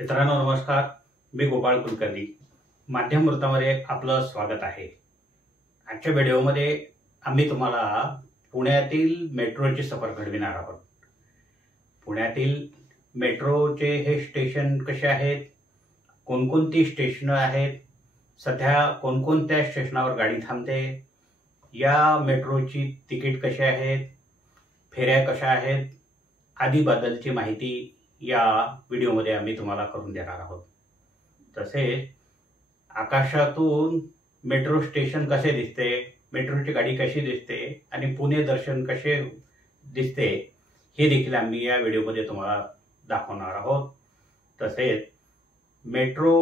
मित्रांनो नमस्कार, मी गोपाळ कुलकर्णी. माध्यम वृत्तामध्ये आपलं स्वागत आहे. आजच्या व्हिडिओमध्ये आम्ही तुम्हाला पुण्यातील मेट्रोचे सफर घडविणार आहोत. पुण्यातील मेट्रोचे हे स्टेशन कसे आहेत, कोणकोणती स्टेशनं आहेत, सध्या कोणकोणत्या स्टेशनावर गाडी थांबते, या मेट्रोची तिकीट कशी आहेत, फेऱ्या कशा आहेत आदीबद्दलची माहिती या व्हिडिओमध्ये आम्ही तुम्हाला करून देणार आहोत. तसेच आकाशातून मेट्रो स्टेशन कसे दिसते, मेट्रोची गाडी कशी दिसते आणि पुणे दर्शन कसे दिसते हे देखील आम्ही या व्हिडिओमध्ये तुम्हाला दाखवणार आहोत. तसेच मेट्रो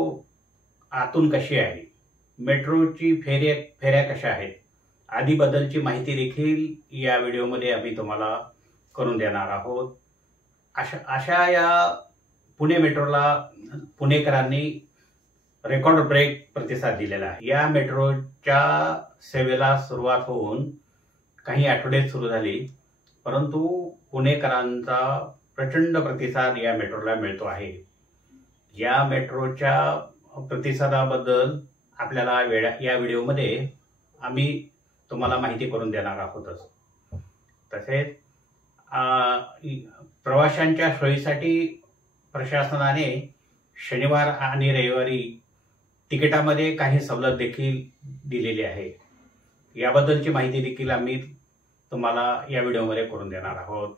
आतून कशी आहे, मेट्रोची फेऱ्या कशा आहेत आदीबद्दलची माहिती देखील या व्हिडिओमध्ये आम्ही तुम्हाला करून देणार आहोत. अशा या पुणे मेट्रोला पुणेकरांनी रेकॉर्ड ब्रेक प्रतिसाद दिलेला आहे. या मेट्रोच्या सेवेला सुरुवात होऊन काही आठवडे सुरू झाली, परंतु पुणेकरांचा प्रचंड प्रतिसाद या मेट्रोला मिळतो आहे. या मेट्रोच्या प्रतिसादाबद्दल आपल्याला या व्हिडिओमध्ये आम्ही तुम्हाला माहिती करून देणार आहोतच. तसेच प्रवाशांच्या सोयीसाठी प्रशासनाने शनिवार आणि रविवारी तिकिटामध्ये काही सवलत देखील दिलेली आहे. याबद्दलची माहिती देखील आम्ही तुम्हाला या व्हिडिओमध्ये करून देणार आहोत.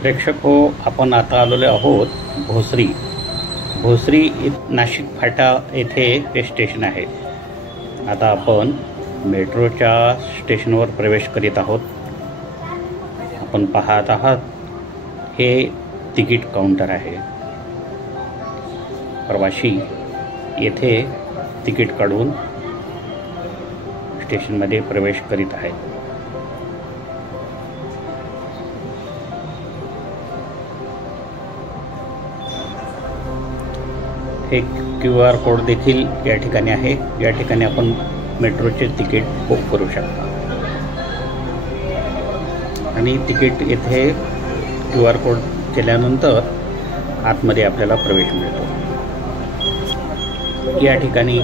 प्रेक्षक हो, आपण आता आलेलो आहोत भोसरी नाशिक फाटा येथे हे स्टेशन आहे. आता आपण मेट्रोच्या स्टेशनवर प्रवेश करीत आहोत. आपण पाहत आहात हे तिकीट काउंटर आहे. प्रवासी येथे तिकीट काढून स्टेशनमध्ये प्रवेश करीत आहेत. हे QR कोड देखील या ठिकाणी आहे. या ठिकाणी आपण मेट्रोचे तिकीट बुक करू शकता आणि तिकीट येथे QR कोड केल्यानंतर आतमध्ये आपल्याला प्रवेश मिळतो. या ठिकाणी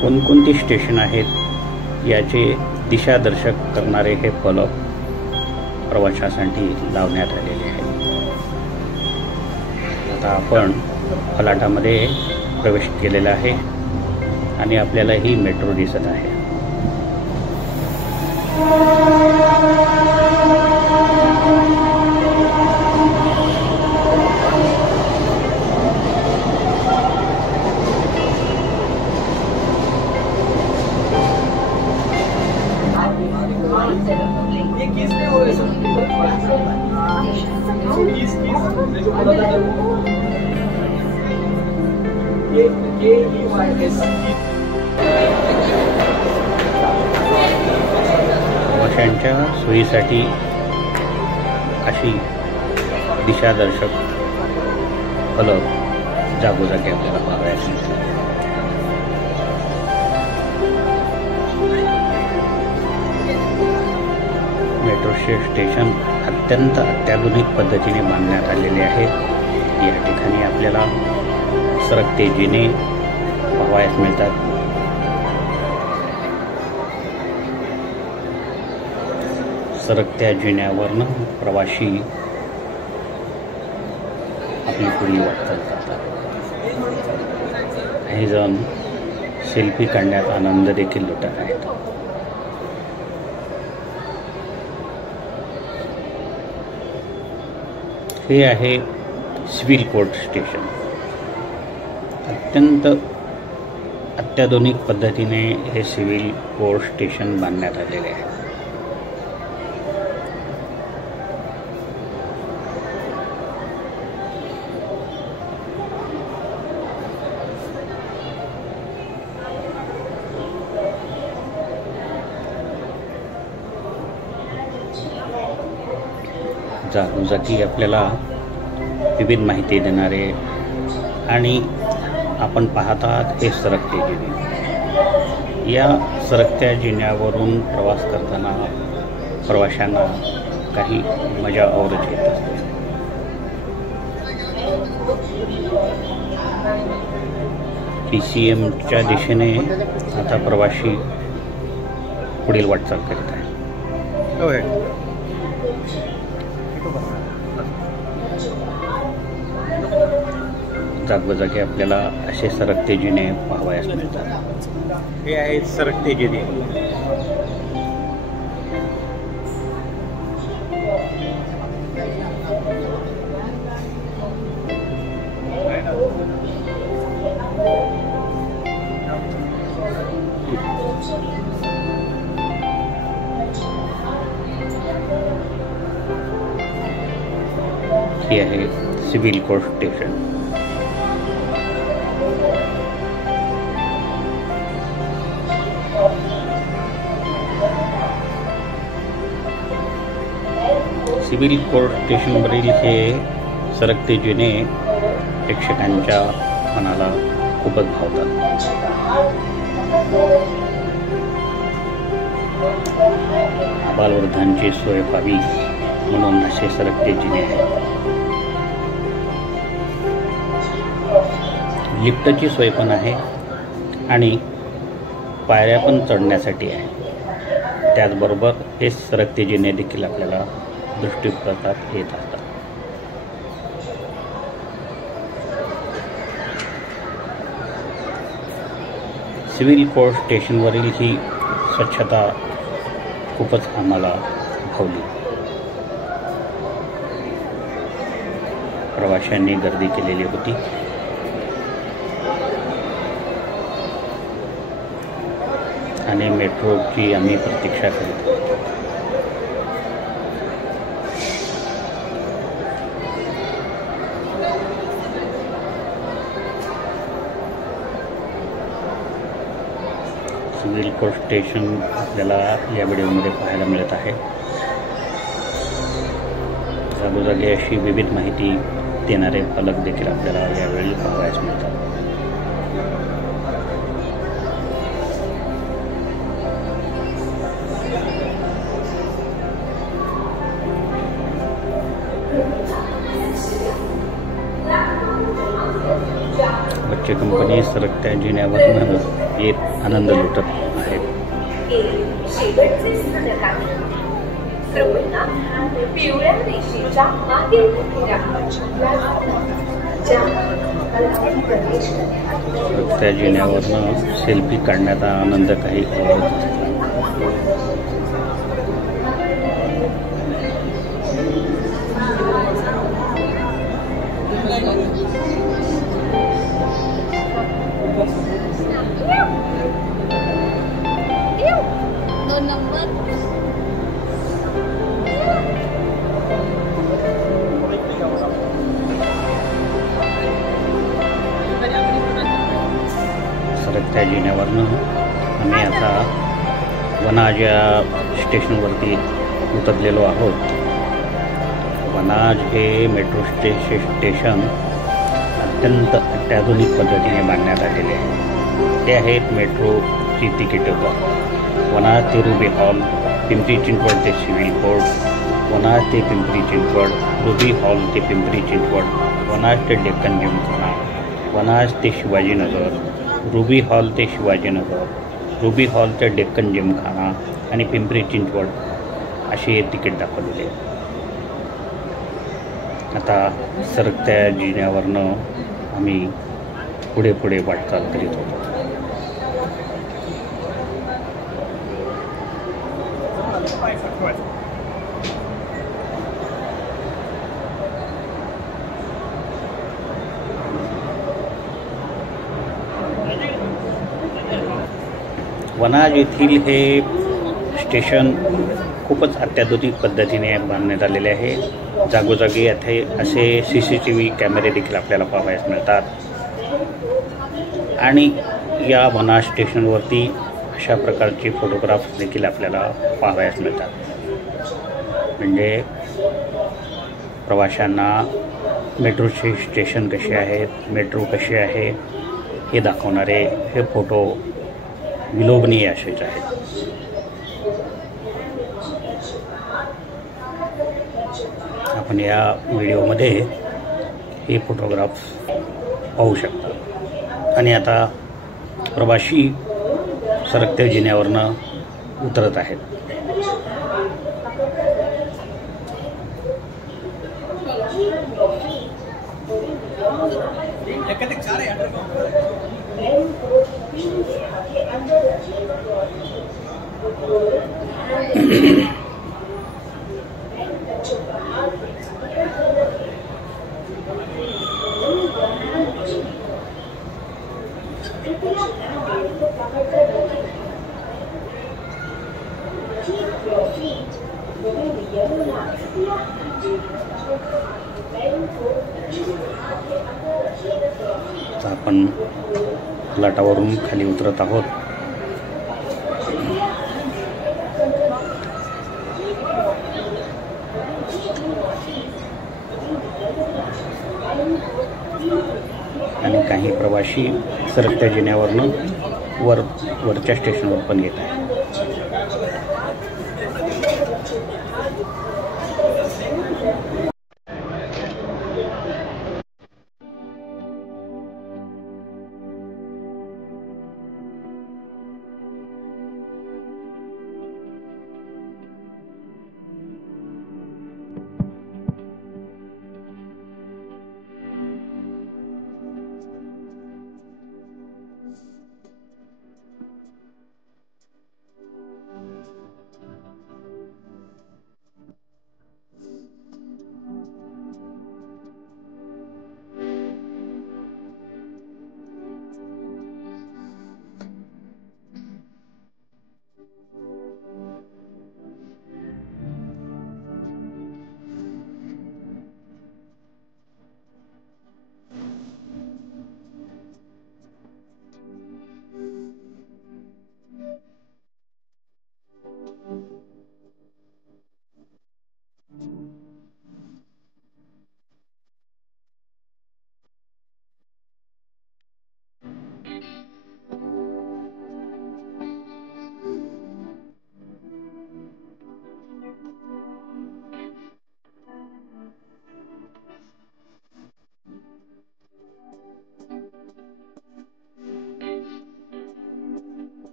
कोणकोणती स्टेशन आहेत याचे दिशादर्शक करणारे हे फलक प्रवाशांसाठी लावण्यात आलेले आहेत. आता आपण फलाटामध्ये प्रवेश केलेला आहे आणि आपल्याला ही मेट्रो दिसत आहे. प्रवाशांच्या सोयीसाठी अशी दिशादर्शक फलक जागोजागी आपल्याला पाहावयास मिळतात. मेट्रोचे स्टेशन अत्यंत अत्याधुनिक पद्धतीने बांधण्यात आलेले आहे. या ठिकाणी आपल्याला सरकते जिने पाहावयास मिळतात. सरकत्या जिन्यावरनं प्रवासी आपली पुढील वाटचाल करतात. काही जण सेल्फी काढण्यात आनंद देखील लुटत आहेत. हे आहे सिव्हिल कोर्ट स्टेशन. अत्यंत अत्याधुनिक पद्धतीने हे सिव्हिल कोर्ट स्टेशन बांधण्यात आलेले आहे. जागोजागी आपल्याला विविध माहिती देणारे आणि आपण पाहत आहात हे सरकते जिने. या सरकत्या जिन्यावरून प्रवास करताना प्रवाशांना काही मजा औरच येत असते. PCMच्या दिशेने आता प्रवासी पुढील वाटचाल करीत आहे. जागोजागी आपल्याला असे सरकते जिने पाहावयास मिळतात. हे आहेत सरकते जिने. हे आहे civil court station. Civil court स्टेशनवरील हे सरकते जिने प्रेक्षकांच्या मनाला खूपच भावतात. आबालवृद्धांची सोय व्हावी म्हणून असे सरकते जिने आहेत. लिफ्टची सोय पण आहे आणि पायऱ्या पण चढण्यासाठी आहे. त्याचबरोबर हे सरकते जिने देखील आपल्याला दृष्टीपथात येत असतात. सिव्हिल कोर्ट स्टेशनवरील ही स्वच्छता खूपच आम्हाला भावली. प्रवाशांनी गर्दी केलेली होती. आणि मेट्रोची आम्ही प्रतीक्षा करीत होतो. सिव्हिल कोर्ट स्टेशन आपल्याला या व्हिडिओमध्ये पाहायला मिळत आहे. जागोजागी अशी विविध माहिती देणारे फलक देखील आपल्याला यावेळी पाहावयास मिळतात. बच्चे कंपनी सरकत्या जिन्यावर येत आनंद लुटत आहेत. शेवटचे स्थानक आहे. कृपया पिवळ्या रेषेच्या मागील सरकत्या जिन्यावरनं सेल्फी काढण्याचा आनंद काही सरकत्या जिन्यावरनं आम्ही आता वनाज या स्टेशनवरती उतरलेलो आहोत. वनाज हे मेट्रो स्टेशन अत्यंत अत्याधुनिक पद्धतीने बांधण्यात आलेले आहे. ते आहेत मेट्रोची तिकीटं. वनाज ते रुबी हॉल, पिंपरी चिंचवड ते सिव्हिल कोर्ट, वनाज ते पिंपरी चिंचवड, रुबी हॉल ते पिंपरी चिंचवड, वनाज ते डेक्कन जिमखाना, वनाज ते शिवाजीनगर, रुबी हॉल ते शिवाजीनगर, रुबी हॉल ते डेक्कन जिमखाना आणि पिंपरी चिंचवड असे हे तिकीट दाखवलेले आहे. आता सरकत्या जिन्यावरनं आम्ही पुढे पुढे वाटचाल करीत होतो. वनाज येथील हे स्टेशन खूपच अत्याधुनिक पद्धतीने बांधण्यात आलेले आहे. जागोजागी येथे असे CCTV कॅमेरे देखील आपल्याला पाहावयास मिळतात. आणि या वनाज स्टेशनवरती अशा प्रकारचे फोटोग्राफ्स देखील आपल्याला पाहावयास मिळतात. म्हणजे प्रवाशांना मेट्रोचे स्टेशन कसे आहेत, मेट्रो कशी आहे हे दाखवणारे हे फोटो विलोभनीय असेच आहेत. आपण या व्हिडिओमध्ये हे फोटोग्राफ्स पाहू शकता. आणि आता प्रवासी सरकत्या जिन्यावरनं उतरत आहेत. आपण लाटावरून खाली उतरत आहोत. आणि काही प्रवासी सरकत्या जिन्यावरनं वरच्या स्टेशनवर पण येत आहेत.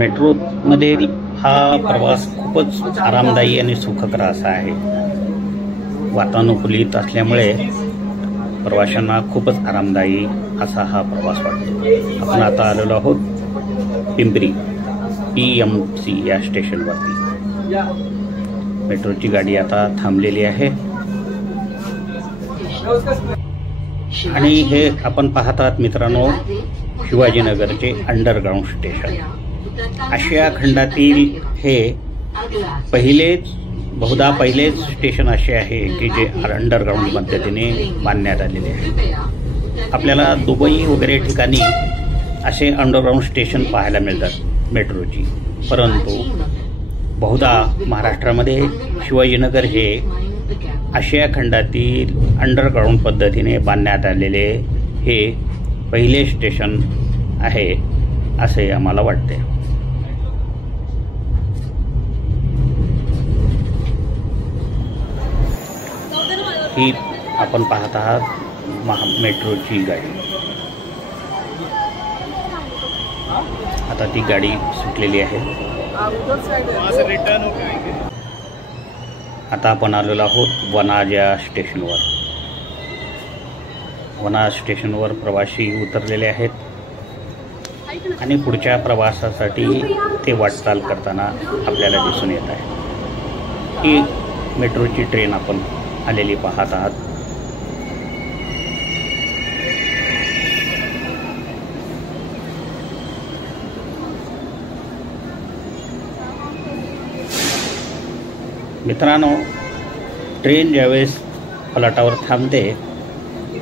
मेट्रोमध्ये हा प्रवास खूपच आरामदायी आणि सुखकर असा आहे. वातानुकूलित असल्यामुळे प्रवाशांना खूपच आरामदायी असा हा प्रवास वाटतो. आपण आता आलेलो आहोत पिंपरी PMC या स्टेशनवरती. मेट्रोची गाडी आता थांबलेली आहे आणि हे आपण पाहत आहात मित्रांनो, शिवाजीनगरचे अंडरग्राऊंड स्टेशन. आशिया खंडातील हे बहुधा पहिलेच स्टेशन असे आहे की जे अंडरग्राऊंड पद्धतीने बांधण्यात आलेले आहे. आपल्याला दुबई वगैरे ठिकाणी असे अंडरग्राऊंड स्टेशन पाहायला मिळतात मेट्रोची, परंतु बहुधा महाराष्ट्रामध्ये शिवाजीनगर हे आशिया खंडातील अंडरग्राऊंड पद्धतीने बांधण्यात आलेले हे पहिले स्टेशन आहे असे आम्हाला वाटते. ही आपण पाहत आहात मेट्रोची गाडी. आता ती गाडी सुटलेली आहे. आता आपण आलेलो आहोत वनाज या स्टेशनवर. वनाज स्टेशनवर प्रवासी उतरलेले आहेत आणि पुढच्या प्रवासासाठी ते वाटचाल करताना आपल्याला दिसून येत आहे. ही मेट्रोची ट्रेन आपण आलेली पाहत आहात. मित्रांनो, ट्रेन ज्यावेळेस फलाटावर थांबते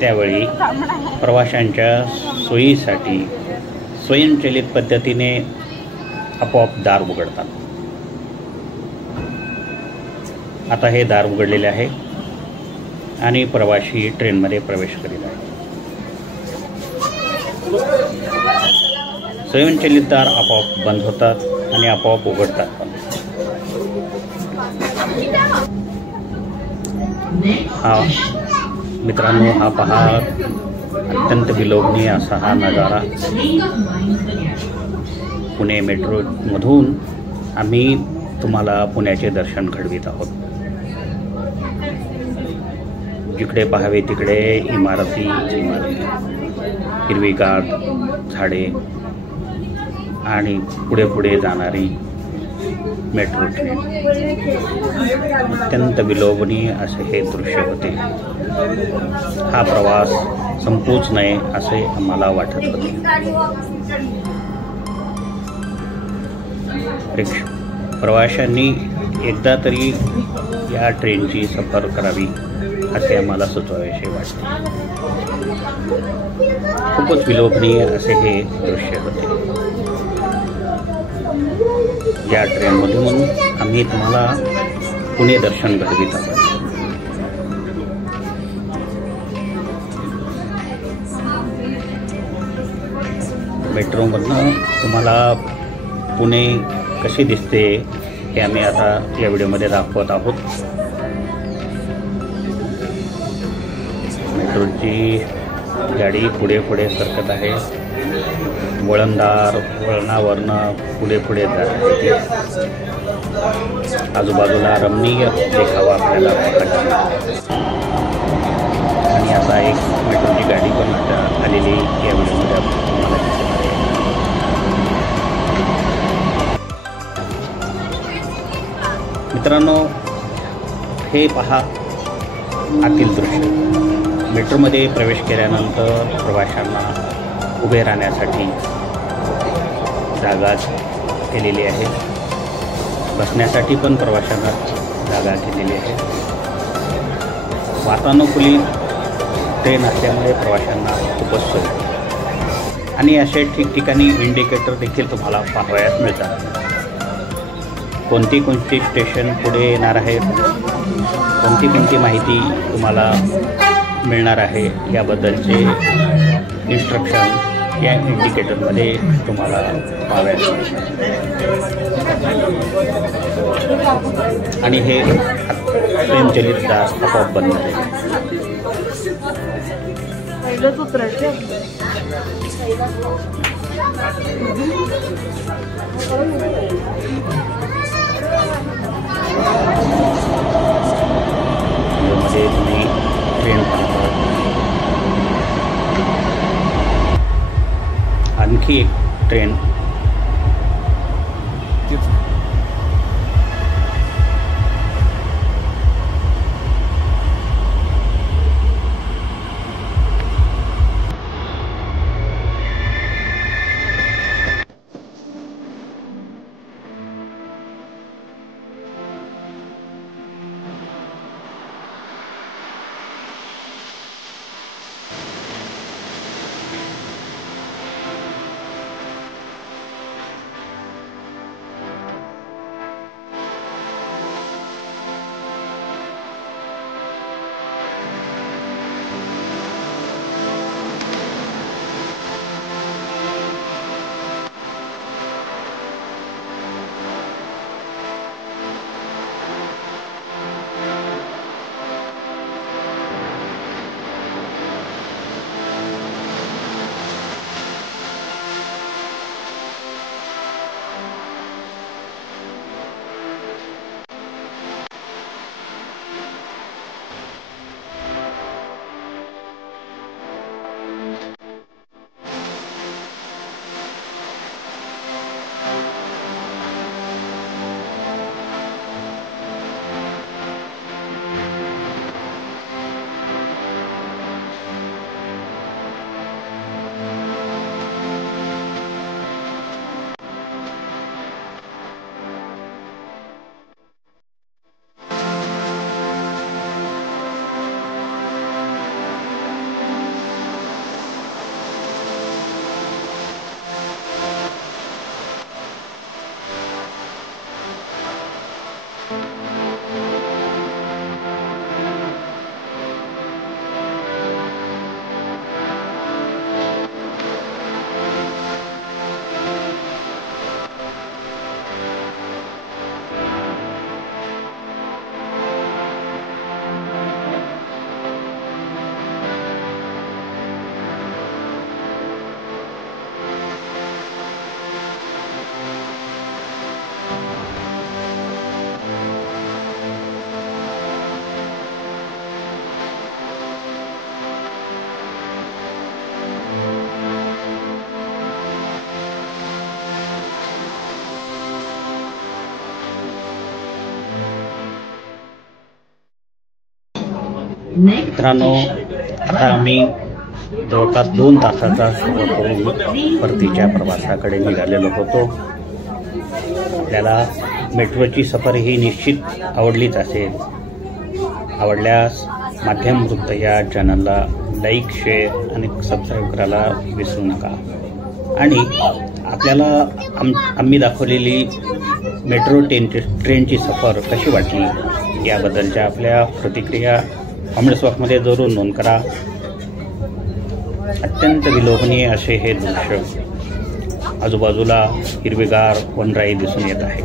त्यावेळी प्रवाशांच्या सोयीसाठी स्वयंचलित पद्धतीने आपोआप दार उघडतात. आता हे दार उघडलेले आहे आणि प्रवासी ट्रेनमध्ये प्रवेश करीत आहे. स्वयंचलित दार आपोआप बंद होतात आणि आपोआप उघडतात पण. हा मित्रांनो, हा पहा अत्यंत विलोभनीय असा हा नजारा. पुणे मेट्रोमधून आम्ही तुम्हाला पुण्याचे दर्शन घडवीत आहोत. जिकडे पाहावे तिकडे इमारती, हिरवीगार झाडे आणि पुढे पुढे जाणारी मेट्रो ट्रेन. अत्यंत विलोभनीय असे हे दृश्य होते. हा प्रवास संपूच नये असे आम्हाला वाटत होते. प्रवाशांनी एकदा तरी या ट्रेनची सफर करावी असे आम्हाला सुचवावेसे वाटते. खूपच विलोभनीय असे हे दृश्य होते. या ट्रेनमधून आम्ही तुम्हाला पुणे दर्शन घडवीत आहोत. मेट्रोमधनं तुम्हाला पुणे कशी दिसते हे आम्ही आता या व्हिडिओमध्ये दाखवत आहोत. मेट्रोची गाडी पुढे पुढे सरकत आहे. वळणावरनं पुढे पुढे जात आहे. आजूबाजूला रमणीय देखावा आपल्याला पाहायला. आणि आता एक मेट्रोची गाडी पण आलेली या व्हिडिओमध्ये आपल्याला दिसत आहे. मित्रांनो, हे पहा आतील दृश्य. मेट्रोमध्ये प्रवेश केल्यानंतर प्रवाशांना उभे राहण्यासाठी जागा केलेली आहे. बसण्यासाठी पण प्रवाशांना जागा केलेली आहे. वातानुकूलित ट्रेन असल्यामुळे प्रवाशांना खूपच सोय. आणि अशा ठिकठिकाणी इंडिकेटर देखील तुम्हाला पाहावयास मिळतात. कोणती कोणती स्टेशन पुढे येणार आहेत, कोणती कोणती माहिती तुम्हाला मिळणार आहे याबद्दलचे इन्स्ट्रक्शन या इंडिकेटरमध्ये तुम्हाला पाहावयास मिळतात. आणि हे स्वयंचलित दार आपोआप बंद झाले. मध्ये तुम्ही ट्रेन पाहता. आणखी एक ट्रेन मित्रांनो, आता आम्ही जवळपास 2 तासाचा सफर करून परतीच्या प्रवासाकडे निघालेलो होतो. आपल्याला मेट्रोची सफर ही निश्चित आवडलीच असेल. आवडल्यास माध्यम वृत्त या चॅनलला लाईक, शेअर आणि सबस्क्राईब करायला विसरू नका. आणि आपल्याला आम्ही दाखवलेली मेट्रो ट्रेनची सफर कशी वाटली याबद्दलच्या आपल्या प्रतिक्रिया कमेंट्स बॉक्समध्ये जरूर नोंद करा. अत्यंत विलोभनीय असे हे दृश्य, आजूबाजूला हिरवेगार वनराई दिसून येत आहे.